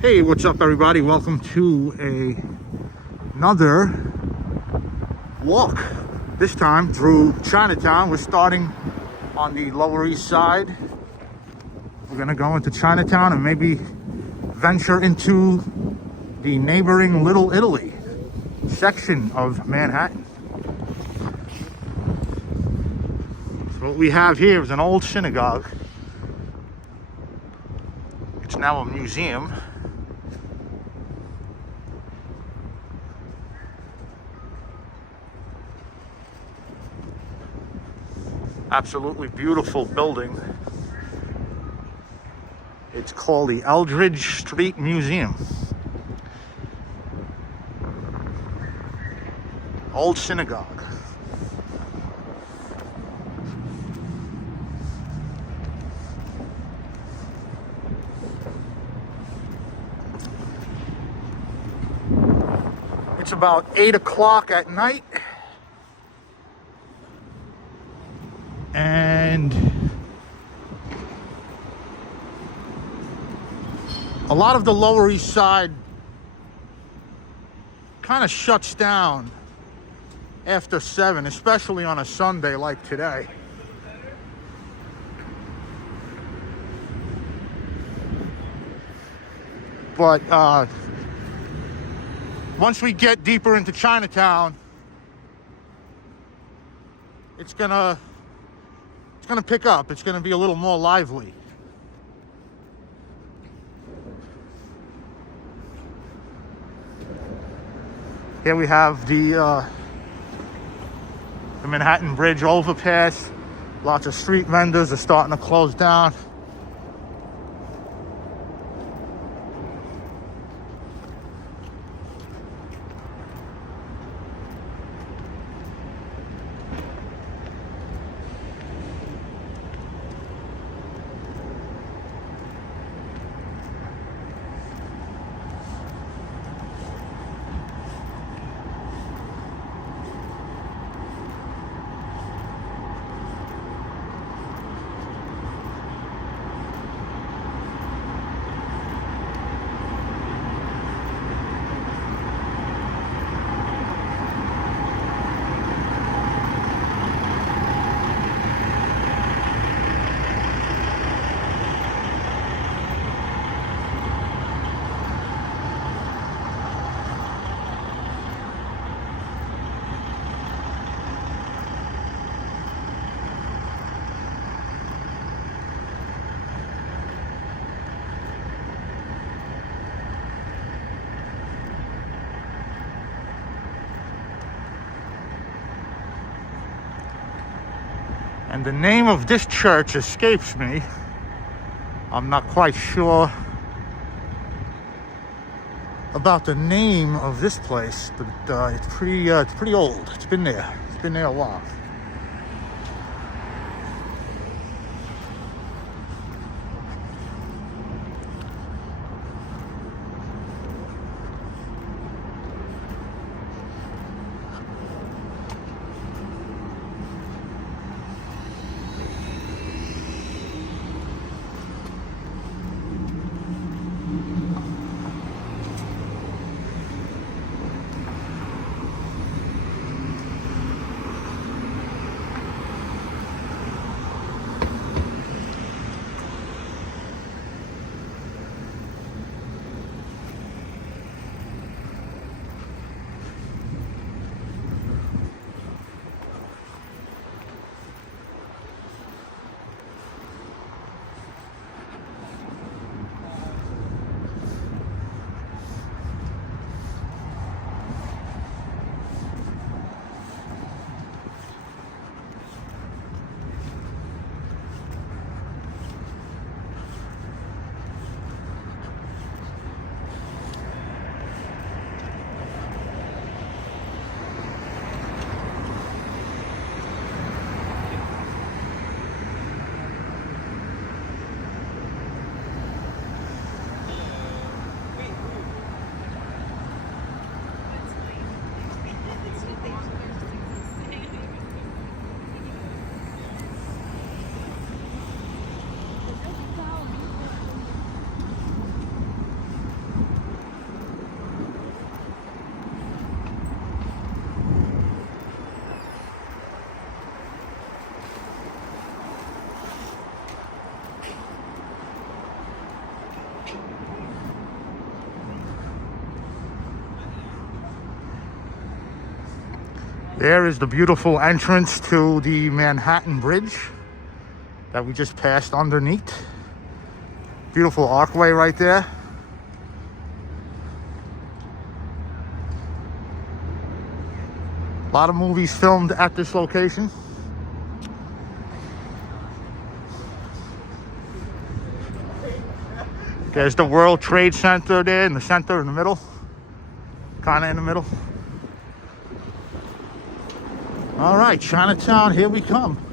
Hey, what's up everybody? Welcome to another walk. This time through Chinatown. We're starting on the Lower East Side. We're gonna go into Chinatown and maybe venture into the neighboring Little Italy section of Manhattan. So what we have here is an old synagogue. It's now a museum. Absolutely beautiful building. It's called the Doyer Street Museum. Old synagogue. It's about 8 o'clock at night. And a lot of the Lower East Side kind of shuts down after 7, especially on a Sunday like today. But once we get deeper into Chinatown, it's gonna pick up. It's gonna be a little more lively. Here we have the Manhattan Bridge overpass. Lots of street vendors are starting to close down. And the name of this church escapes me. I'm not quite sure about the name of this place, but it's pretty old. It's been there a while. There is the beautiful entrance to the Manhattan Bridge that we just passed underneath. Beautiful archway right there. A lot of movies filmed at this location. There's the World Trade Center there in the center, in the middle. Kind of in the middle. All right, Chinatown, here we come.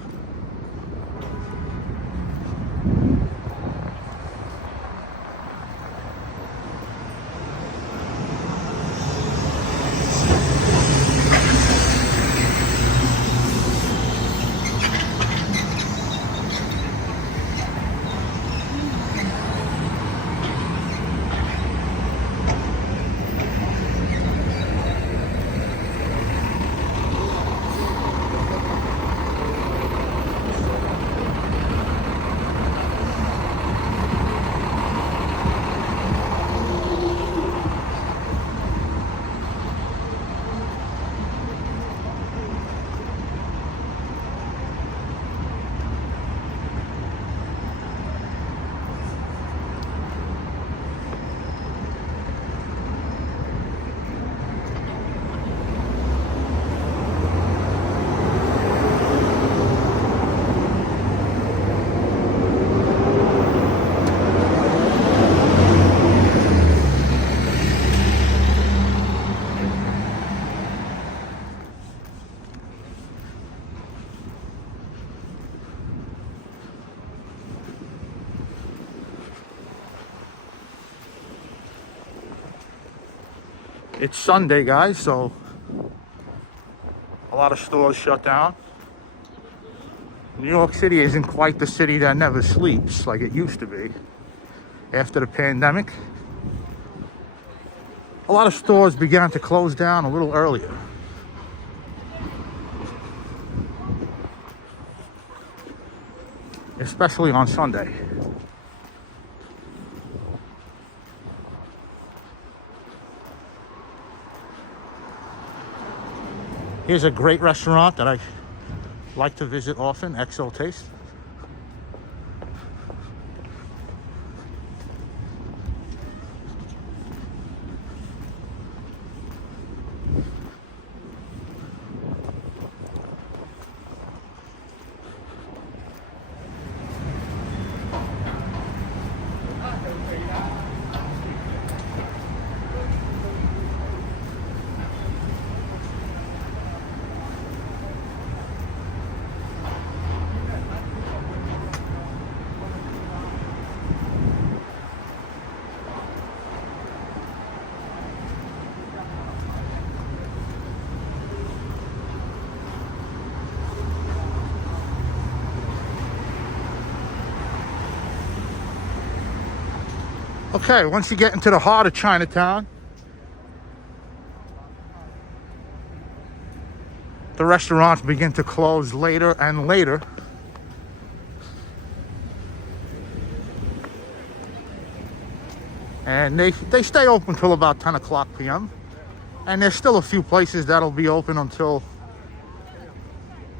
It's Sunday, guys, so a lot of stores shut down. New York City isn't quite the city that never sleeps like it used to be after the pandemic. A lot of stores began to close down a little earlier. Especially on Sunday. Here's a great restaurant that I like to visit often, XO Taste. Okay, once you get into the heart of Chinatown, the restaurants begin to close later and later. And they stay open till about 10 o'clock p.m. And there's still a few places that'll be open until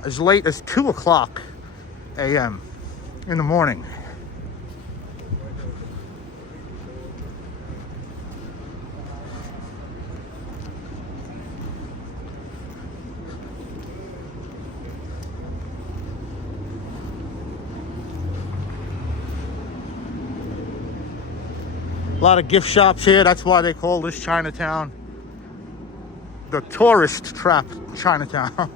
as late as 2 o'clock a.m. in the morning. A lot of gift shops here. That's why they call this Chinatown the tourist trap Chinatown.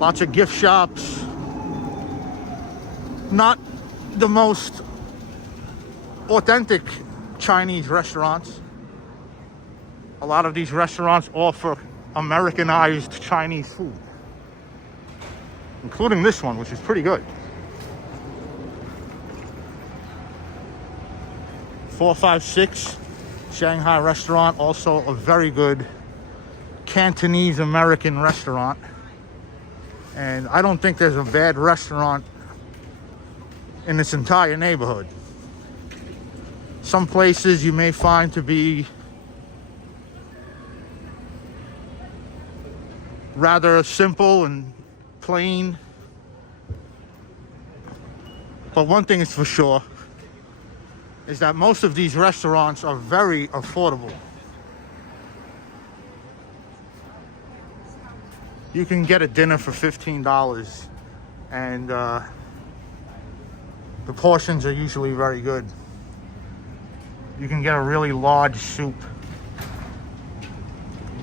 Lots of gift shops. Not the most authentic Chinese restaurants. A lot of these restaurants offer Americanized Chinese food, including this one, which is pretty good. 456 Shanghai restaurant, also a very good Cantonese American restaurant. And I don't think there's a bad restaurant in this entire neighborhood. Some places you may find to be rather simple and plain. But one thing is for sure, is that most of these restaurants are very affordable. You can get a dinner for $15, and the portions are usually very good. You can get a really large soup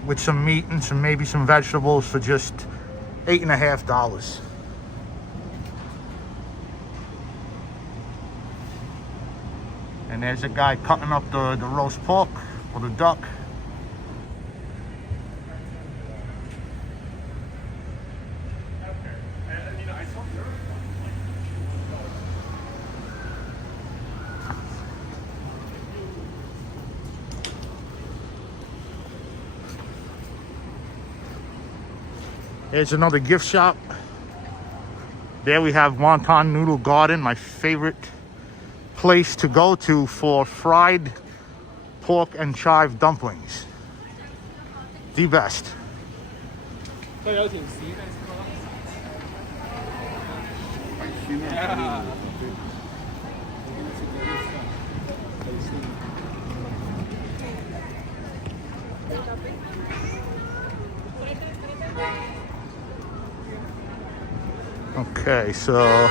with some meat and maybe some vegetables for just $8.50. And there's a guy cutting up the roast pork or the duck. Here's another gift shop. There we have Wonton Noodle Garden, my favorite place to go to for fried pork and chive dumplings. The best. Okay, so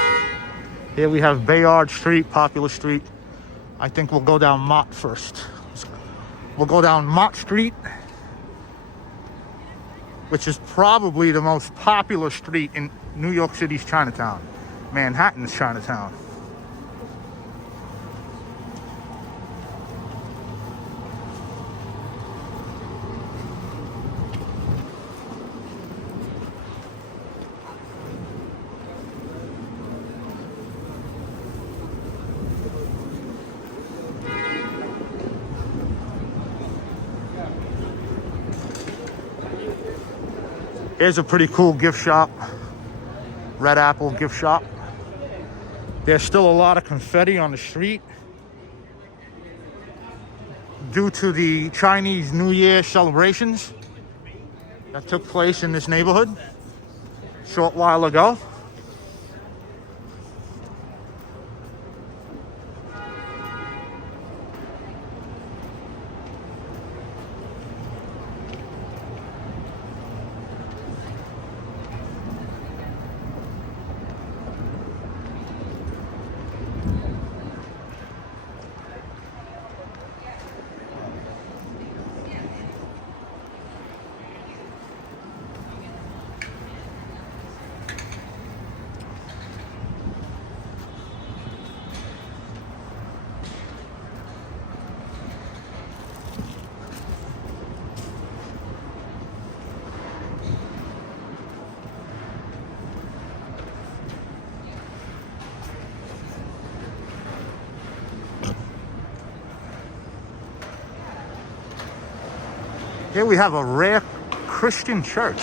here we have Doyer Street, popular street. I think we'll go down Mott first. We'll go down Mott Street, which is probably the most popular street in New York City's Chinatown, Manhattan's Chinatown. Here's a pretty cool gift shop, Red Apple gift shop. There's still a lot of confetti on the street due to the Chinese New Year celebrations that took place in this neighborhood a short while ago. Here we have a rare Christian church.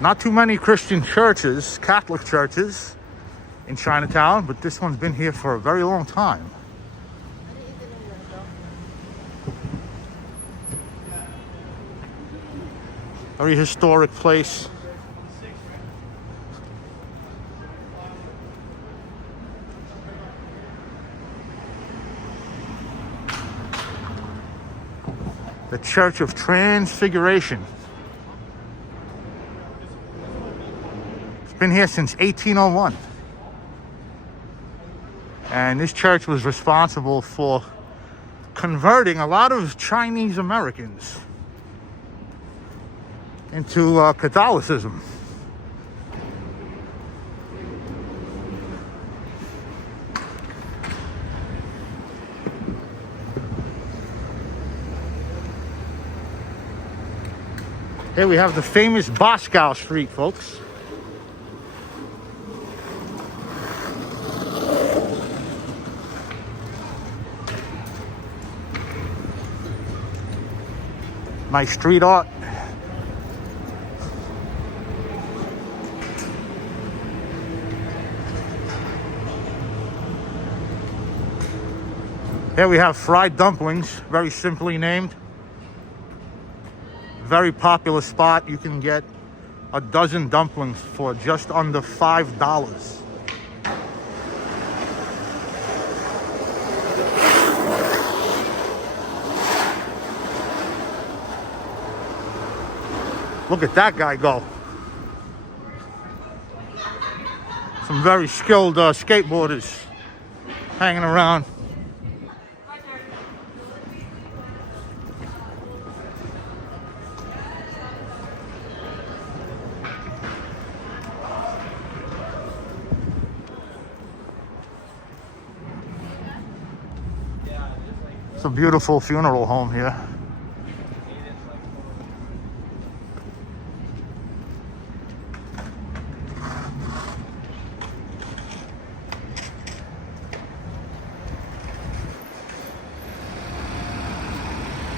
Not too many Christian churches, Catholic churches in Chinatown, but this one's been here for a very long time. Very historic place. The Church of Transfiguration. It's been here since 1801. And this church was responsible for converting a lot of Chinese Americans into Catholicism. Here we have the famous Boscow Street, folks. Nice street art. Here we have fried dumplings, very simply named. Very popular spot. You can get a dozen dumplings for just under $5. Look at that guy go. Some very skilled skateboarders hanging around. It's a beautiful funeral home here.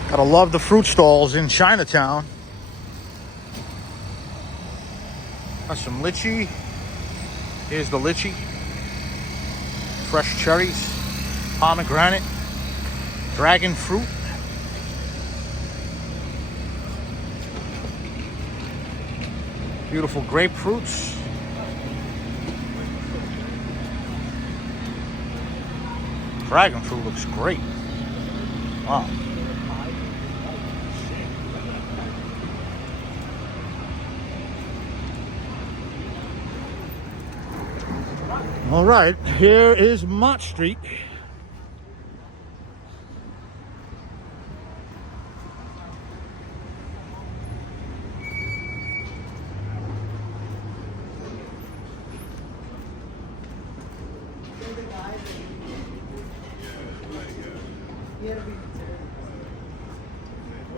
Gotta love the fruit stalls in Chinatown. Got some lychee. Here's the lychee. Fresh cherries, pomegranate, dragon fruit. Beautiful grapefruits. Dragon fruit looks great. Wow. All right, here is Mott Street.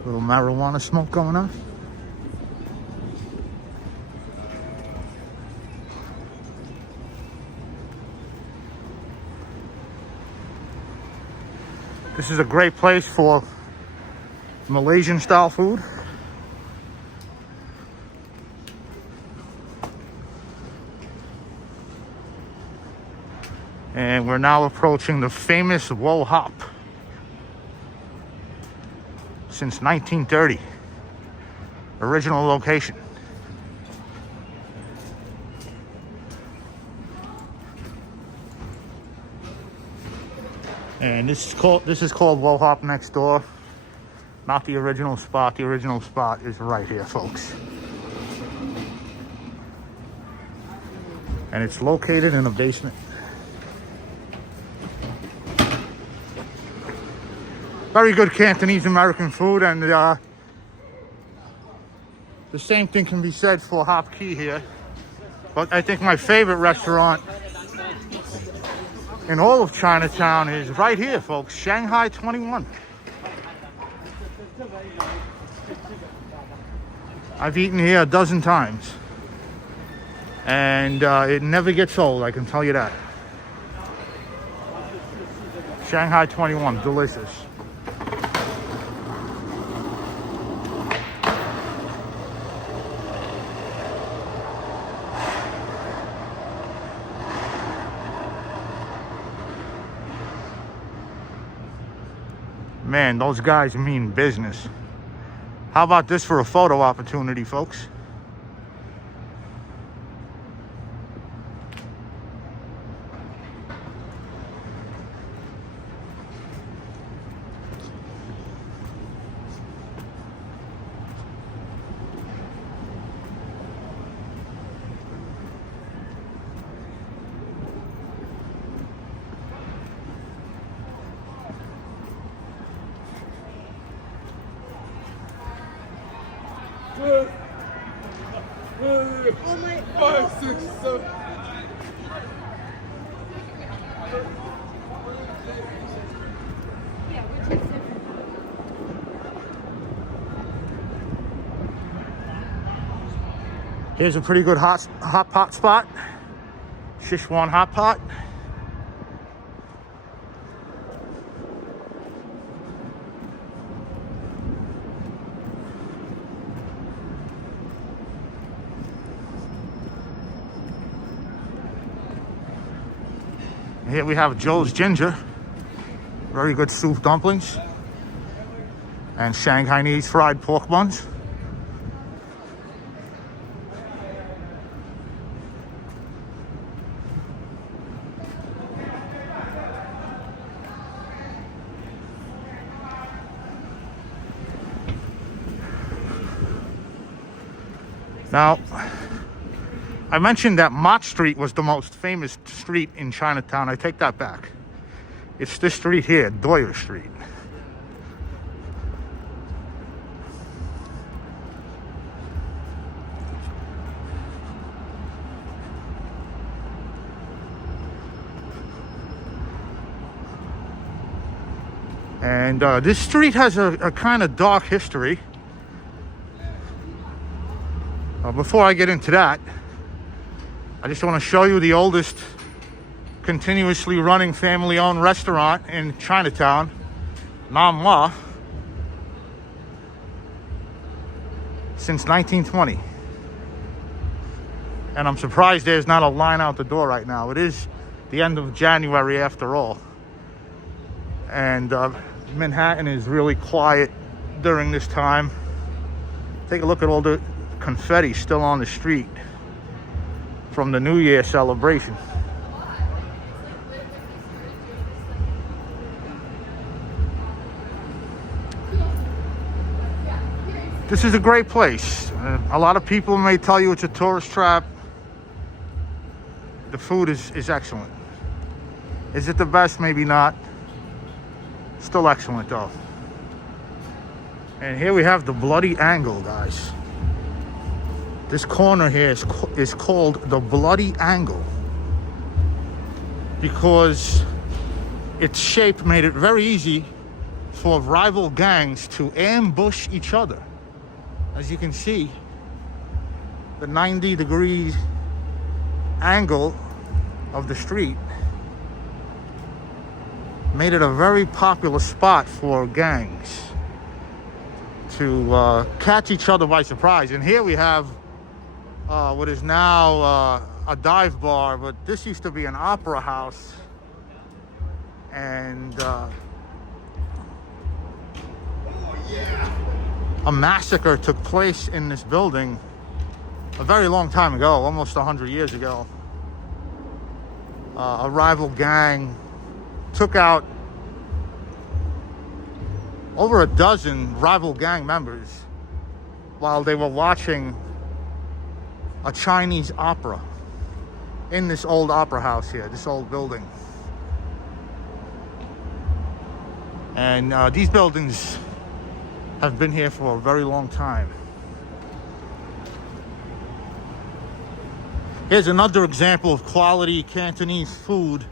Little marijuana smoke going on. This is a great place for Malaysian style food. And we're now approaching the famous Wo Hop. Since 1930. Original location. And this is called Wo Hop next door. Not the original spot. The original spot is right here, folks. And it's located in a basement. Very good Cantonese American food, and the same thing can be said for Hop Key here. But I think my favorite restaurant in all of Chinatown is right here, folks. Shanghai 21. I've eaten here a dozen times, and it never gets old, I can tell you that. Shanghai 21, delicious. Man, those guys mean business. How about this for a photo opportunity, folks? Oh my! 5, 6, 7. Here's a pretty good hot pot spot. Chinatwon hot pot. Here we have Joe's Ginger. Very good soup dumplings. And Shanghainese fried pork buns. Now, I mentioned that Mott Street was the most famous street in Chinatown. I take that back. It's this street here, Doyer Street. And this street has a kind of dark history. Before I get into that, I just want to show you the oldest continuously running family-owned restaurant in Chinatown, Chinatwon, since 1920. And I'm surprised there's not a line out the door right now. It is the end of January after all. And Manhattan is really quiet during this time. Take a look at all the confetti still on the street from the New Year celebration. This is a great place. A lot of people may tell you it's a tourist trap. The food is excellent. Is it the best? Maybe not. Still excellent though. And here we have the Bloody Angle, guys. This corner here is called the Bloody Angle because its shape made it very easy for rival gangs to ambush each other. As you can see, the 90-degree angle of the street made it a very popular spot for gangs to catch each other by surprise. And here we have what is now a dive bar, but this used to be an opera house. And a massacre took place in this building a very long time ago, almost 100 years ago. A rival gang took out over a dozen rival gang members while they were watching a Chinese opera in this old opera house here, this old building. And these buildings have been here for a very long time. Here's another example of quality Cantonese food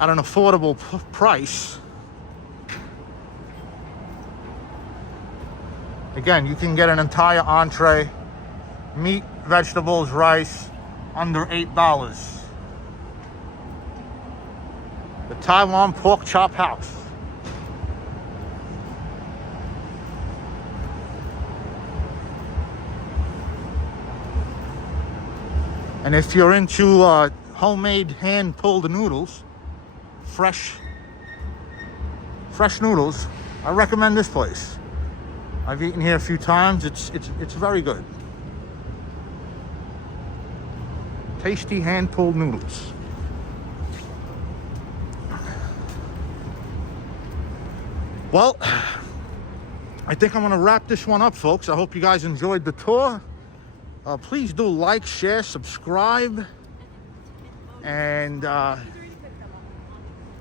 at an affordable price. Again, you can get an entire entree, meat, vegetables, rice, under $8. The Taiwan Pork Chop House. And if you're into homemade hand-pulled noodles, fresh noodles, I recommend this place. I've eaten here a few times. It's very good. Tasty hand-pulled noodles. Well, I think I'm gonna wrap this one up, folks. I hope you guys enjoyed the tour. Please do like, share, subscribe, and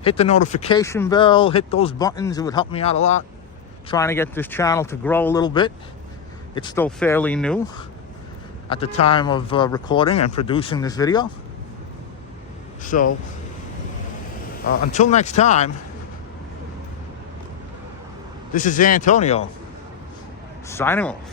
hit the notification bell, hit those buttons. It would help me out a lot. Trying to get this channel to grow a little bit. It's still fairly new at the time of recording and producing this video. So until next time, this is Antonio signing off.